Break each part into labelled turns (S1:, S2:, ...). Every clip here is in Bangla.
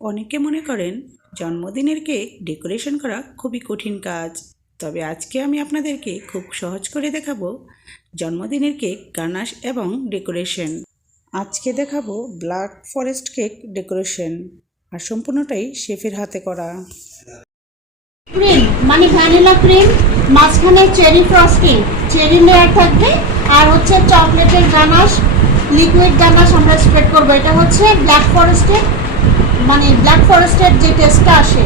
S1: অনেকে মনে করেন জন্মদিনের কেক ডেকোরেশন করা খুবই কঠিন কাজ। তবে আজকে আমি আপনাদেরকে খুব সহজ করে দেখাবো জন্মদিনের কেক গানাশ এবং ডেকোরেশন। আজকে দেখাবো ব্ল্যাক ফরেস্ট কেক ডেকোরেশন আর সম্পূর্ণটাই শেফের হাতে করা।
S2: ক্রিম মানে ভ্যানিলা ক্রিম, মাঝখানে চেরি ফ্রস্টিং। চেরি লেয়ার থাকবে আর হচ্ছে চকলেটের গানাশ লিকুইড গানাশ আমরা স্প্রেড করব। এটা হচ্ছে ব্ল্যাক ফরেস্টের মানে ব্ল্যাক ফরেস্টের যে টেস্টটা আসে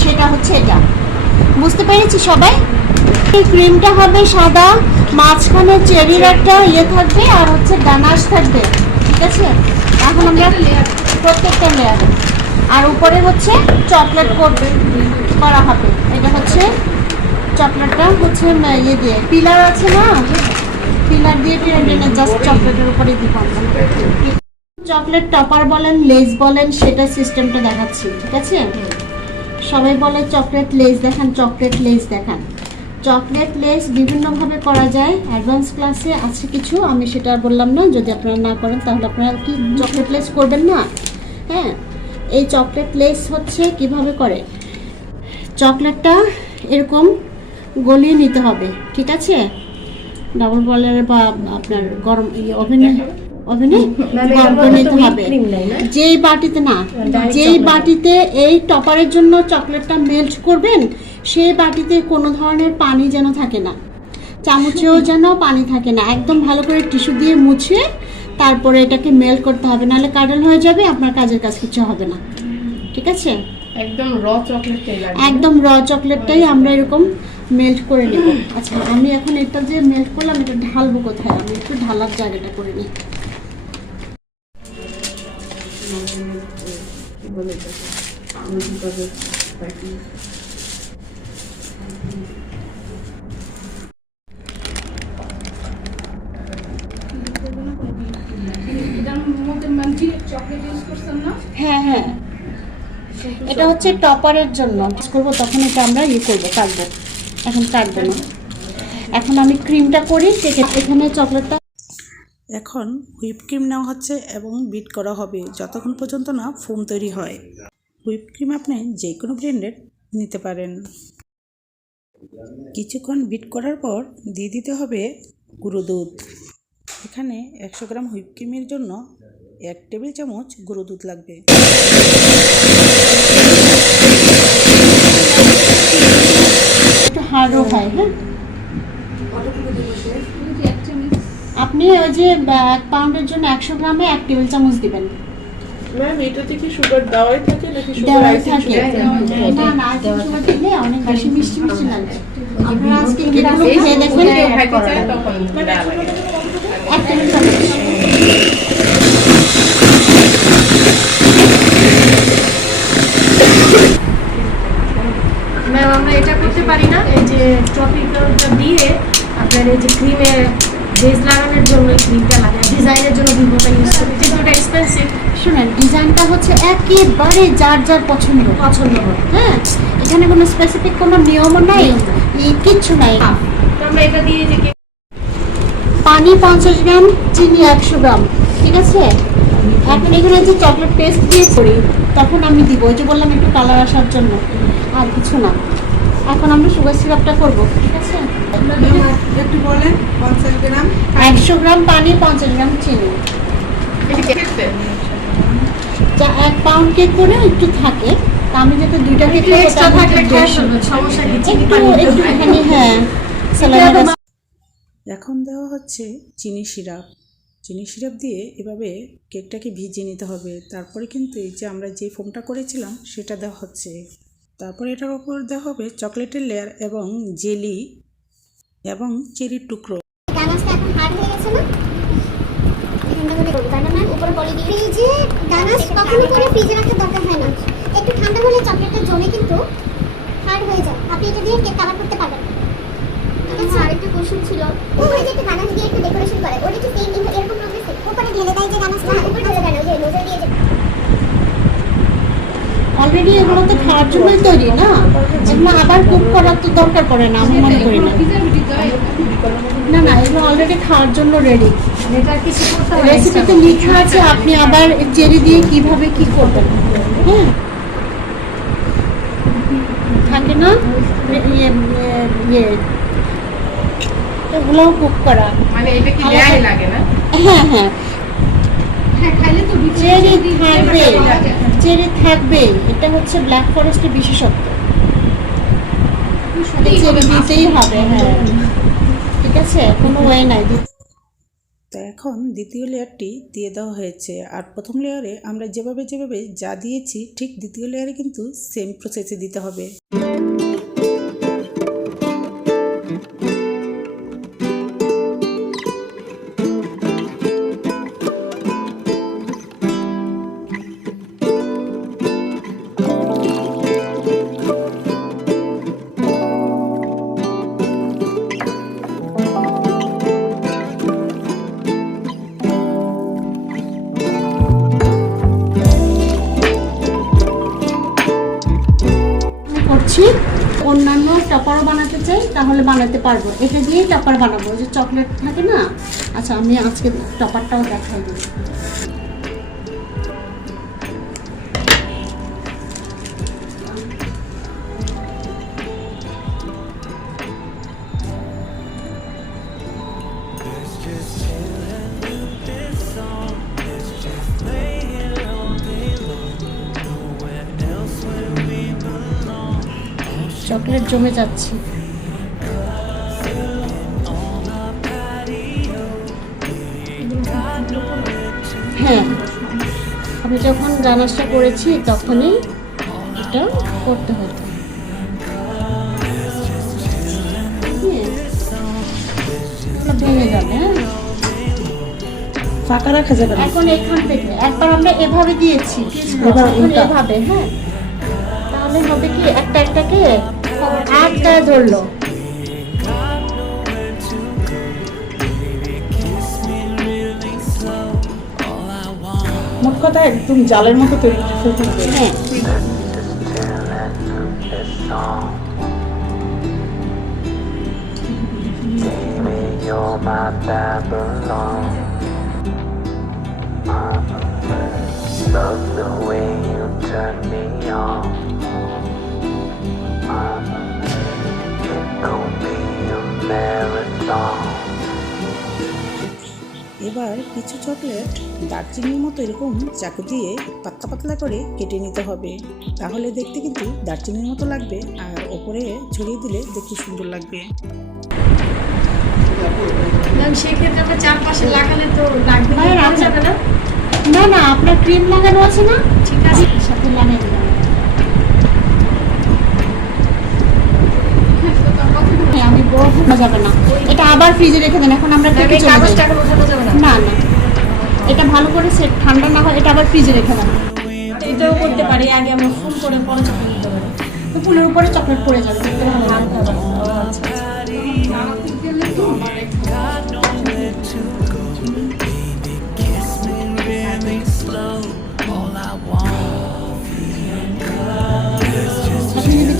S2: সেটা হচ্ছে এটা। বুঝতে পেরেছি সবাই? এই ক্রিমটা হবে সাদা মাঝখানে চেরির একটা ইয়ে থাকবে আর হচ্ছে ডানাস থাকবে ঠিক আছে? এখন আমরা প্রত্যেকটা লেয়ার আর উপরে হচ্ছে চকলেট করবে করা হবে। এটা হচ্ছে চকলেটটা হচ্ছে ইয়ে দিয়ে। পিলার আছে না? পিলার দিয়ে জাস্ট চকলেটের উপরে দিব চকলেট টপার বলেন লেজ বলেন, সেটা সিস্টেমটা দেখাচ্ছি, ঠিক আছে? সবাই বলে চকলেট লেজ দেখান, চকলেট লেজ দেখান। চকলেট লেস বিভিন্নভাবে করা যায়, অ্যাডভান্স ক্লাসে আছে কিছু, আমি সেটা বললাম না, যদি আপনারা না করেন তাহলে আপনারা কি চকলেট লেস করবেন না? হ্যাঁ এই চকলেট লেস হচ্ছে কীভাবে করে? চকলেটটা এরকম গলিয়ে নিতে হবে, ঠিক আছে? ডাবল বলের বা আপনার গরম ওভেনে যেই বাটিতে না যেই বাটিতে এই টপারের জন্য চকলেটটা মেল্ট করবেন সেই বাটিতে কোনো ধরনের পানি যেন থাকে না। চামচেও যেন পানি থাকে না। একদম ভালো করে টিস্যু দিয়ে মুছে তারপরে এটাকে মেল্ট করতে হবে। নাহলে কাডল হয়ে যাবে আপনার কাজের কাজ কিছু হবে না। ঠিক আছে?
S3: একদম র চকলেটটাই
S2: একদম র চকলেটটাই আমরা এরকম মেল্ট করে নেব। আচ্ছা আমি এখন এটা যে মেল্ট করলাম এটা ঢালবো কোথায়? আমি একটু ঢালার জায়গাটা করে নিই।
S3: কি বলে এটাকে? না
S2: হ্যাঁ হ্যাঁ। এটা হচ্ছে টপারের জন্য। করব, তখন এটা আমরা ইয়ে করব, কাটবো। এখন কাটবো না। এখন আমি ক্রিমটা করি কেকে- এখানে চকলেটটা
S1: এখন হুইপ ক্রিম নেওয়া হচ্ছে এবং বিট করা হবে। যতক্ষণ পর্যন্ত না ফোম তৈরি হয়। হুইপ ক্রিম আপনি যে কোনো ব্র্যান্ডের নিতে পারেন। কিছুক্ষণ বিট করার পর দিয়ে দিতে হবে গুঁড়ো দুধ। এখানে একশো গ্রাম হুইপ ক্রিমের জন্য এক টেবিল চামচ গুঁড়ো দুধ লাগবে।
S2: হ্যাঁ? আপনি ওই যে এক পাউন্ডের জন্য একশো গ্রামে এক টেবিল চামচ দিবেন।
S3: ম্যাম এটাতে কি সুগার দেওয়াই থাকে নাকি সুগার
S2: থাকে। না না সুগার দিলে অনেক বেশি মিষ্টি মিষ্টি লাগবে আপনারা আজকে কেকগুলো খেয়ে দেখবেন
S3: খাইতে চাই তখন দেওয়া লাগে।
S2: এক টেবিল চামচ।
S4: ম্যাম আমরা এটা করতে পারি না। এই যে টপিকটা দিয়ে আপনার এই যে ক্রিমের বেস লাগানোর জন্য এই ক্রিমটা লাগে। ডিজাইনের জন্য ভিভোটা ইউজ করি। যেহেতু ওটা এক্সপেন্সিভ
S2: শুনেন ডিজাইনটা হচ্ছে একেবারে যার যার পছন্দ।
S4: পছন্দ হয়
S2: হ্যাঁ? এখানে কোনো স্পেসিফিক কোনো নিয়মও নাই কিচ্ছু নাই।
S4: তো আমরা এটা দিয়ে যে
S2: পানি পঞ্চাশ গ্রাম চিনি একশো গ্রাম ঠিক আছে? এখন এখানে যে চকলেট পেস্ট দিয়ে করি তখন আমি দিব। ওই যে বললাম একটু কালার আসার জন্য। আর কিছু না। এখন আমরা সুগার সিরাপটা করব ঠিক আছে?
S5: একটু বলেন পঞ্চাশ গ্রাম।
S2: একশো গ্রাম পানি পঞ্চাশ গ্রাম চিনি। যা এক পাউন্ড কেক করে একটু থাকে আমি যাতে দুইটা কেক
S4: এক্সট্রা সমস্যা
S2: একটু একটুখানি হ্যাঁ। স্যালাড
S1: এখন দেওয়া হচ্ছে চিনি সিরাপ চিনি সিরাপ দিয়ে এভাবে কেকটাকে ভিজিয়ে নিতে হবে। তারপরে কিন্তু এই যে আমরা যে ফোমটা করেছিলাম সেটা দেওয়া হচ্ছে। তারপরে এটার উপর দেওয়া হবে চকলেটের লেয়ার এবং জেলি এবং চেরির টুকরো।
S6: গানাসটা এখন হার্ড হয়ে গেছে না? ঠান্ডা করে করব তাই না ম্যাম উপরে পলি দিয়ে ফ্রিজে গানাস কখনো করে ফ্রিজে দরকার হয় না। একটু ঠান্ডা হলে চকলেটটা জমে কিন্তু হার্ড হয়ে যায়। আপনি এটা দিয়ে কেক কাভার করতে পারবেন? আরেকটা কোশ্চেন ছিল। উপরে যে একটা গানাস দিয়ে একটু ডেকোরেশন করে ওটা কি সেম এরকম প্রসেস উপরে ঢেলে দেয় যে গানাসটা উপরে ঢেলে দেয় না যে নোজল দিয়ে যে
S2: অলরেডি এগুলো তো খাওয়ার জন্যই তৈরি না। এগুলো আবার কুক করার তো দরকার পড়ে না আমি মনে করি না। না না এগুলো অলরেডি খাওয়ার জন্য রেডি রেসিপিতে লেখা আছে আপনি আবার চেরি দিয়ে কীভাবে কি করবেন। হ্যাঁ। থাকে না? ইয়ে। এগুলোও কুক করা।
S5: মানে এটা কি লাগে না?
S2: হ্যাঁ হ্যাঁ।
S3: হ্যাঁ খাইলে তো
S2: চেরি থাকবে। চেরি থাকবে এটা হচ্ছে ব্ল্যাক ফরেস্টের বিশেষত্ব। চেরি দিতেই হবে হ্যাঁ। ঠিক আছে কোনো ওয়ে নাই।
S1: তো এখন দ্বিতীয় লেয়ারটি দিয়ে দেওয়া হয়েছে আর প্রথম লেয়ারে আমরা যেভাবে যেভাবে যা দিয়েছি ঠিক দ্বিতীয় লেয়ারে কিন্তু সেম প্রসেসে দিতে হবে।
S2: টপারও বানাতে চাই, তাহলে বানাতে পারব। এটা দিয়েই টপার বানাবো। যে চকলেট থাকে না? আচ্ছা আমি আজকে টপারটাও দেখাই। দিই চকলেট জমে যাচ্ছে হ্যাঁ আমি যখন জানাসটা করেছি তখনই এটা করতে হতো হ্যাঁ। ভেঙে যাবে হ্যাঁ
S1: ফাঁকা রাখা যাবে
S2: এখন এখান থেকে একবার আমরা এভাবে দিয়েছি। এভাবে হ্যাঁ তাহলে হবে কি একটা একটাকে আটটা ধরলো
S1: মোট কথা একদম জালের মতো তৈরি করে ফেলতে হবে
S2: হ্যাঁ.
S7: Love the way you turn me on.
S1: এবার কিছু চকলেট দারচিনির মতো এরকম চাকু দিয়ে পাতলা পাতলা করে কেটে নিতে হবে। তাহলে দেখতে কিন্তু দারচিনির মতো লাগবে আর ওপরে ছড়িয়ে দিলে দেখতে সুন্দর লাগবে।
S4: সেক্ষেত্রে আমরা চারপাশে লাগালে তো লাগবে না
S2: হ্যাঁ,
S4: না?
S2: না আপনার ক্রিম লাগানো আছে না?
S4: ঠিক আছে।
S2: সাথে লাগিয়ে দিলাম হ্যাঁ, আমি বড় যাবে না। এটা আবার ফ্রিজে রেখে দেন এখন আমরা
S4: এই
S2: চলে যাই।
S4: না?
S2: না এটা ভালো করে সেট ঠান্ডা না হয় এটা আবার ফ্রিজে রেখে দেন।
S4: এটাও করতে পারি আগে আমরা ফোন করে পরে চকলেট দিতে পারি।
S2: তো ফুলের উপরে চকলেট পড়ে যাবে দেখতে ভালো লাগবে
S4: আচ্ছা আচ্ছা।
S2: আপনি যদি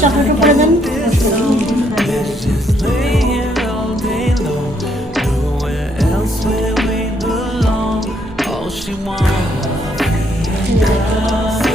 S2: Thank.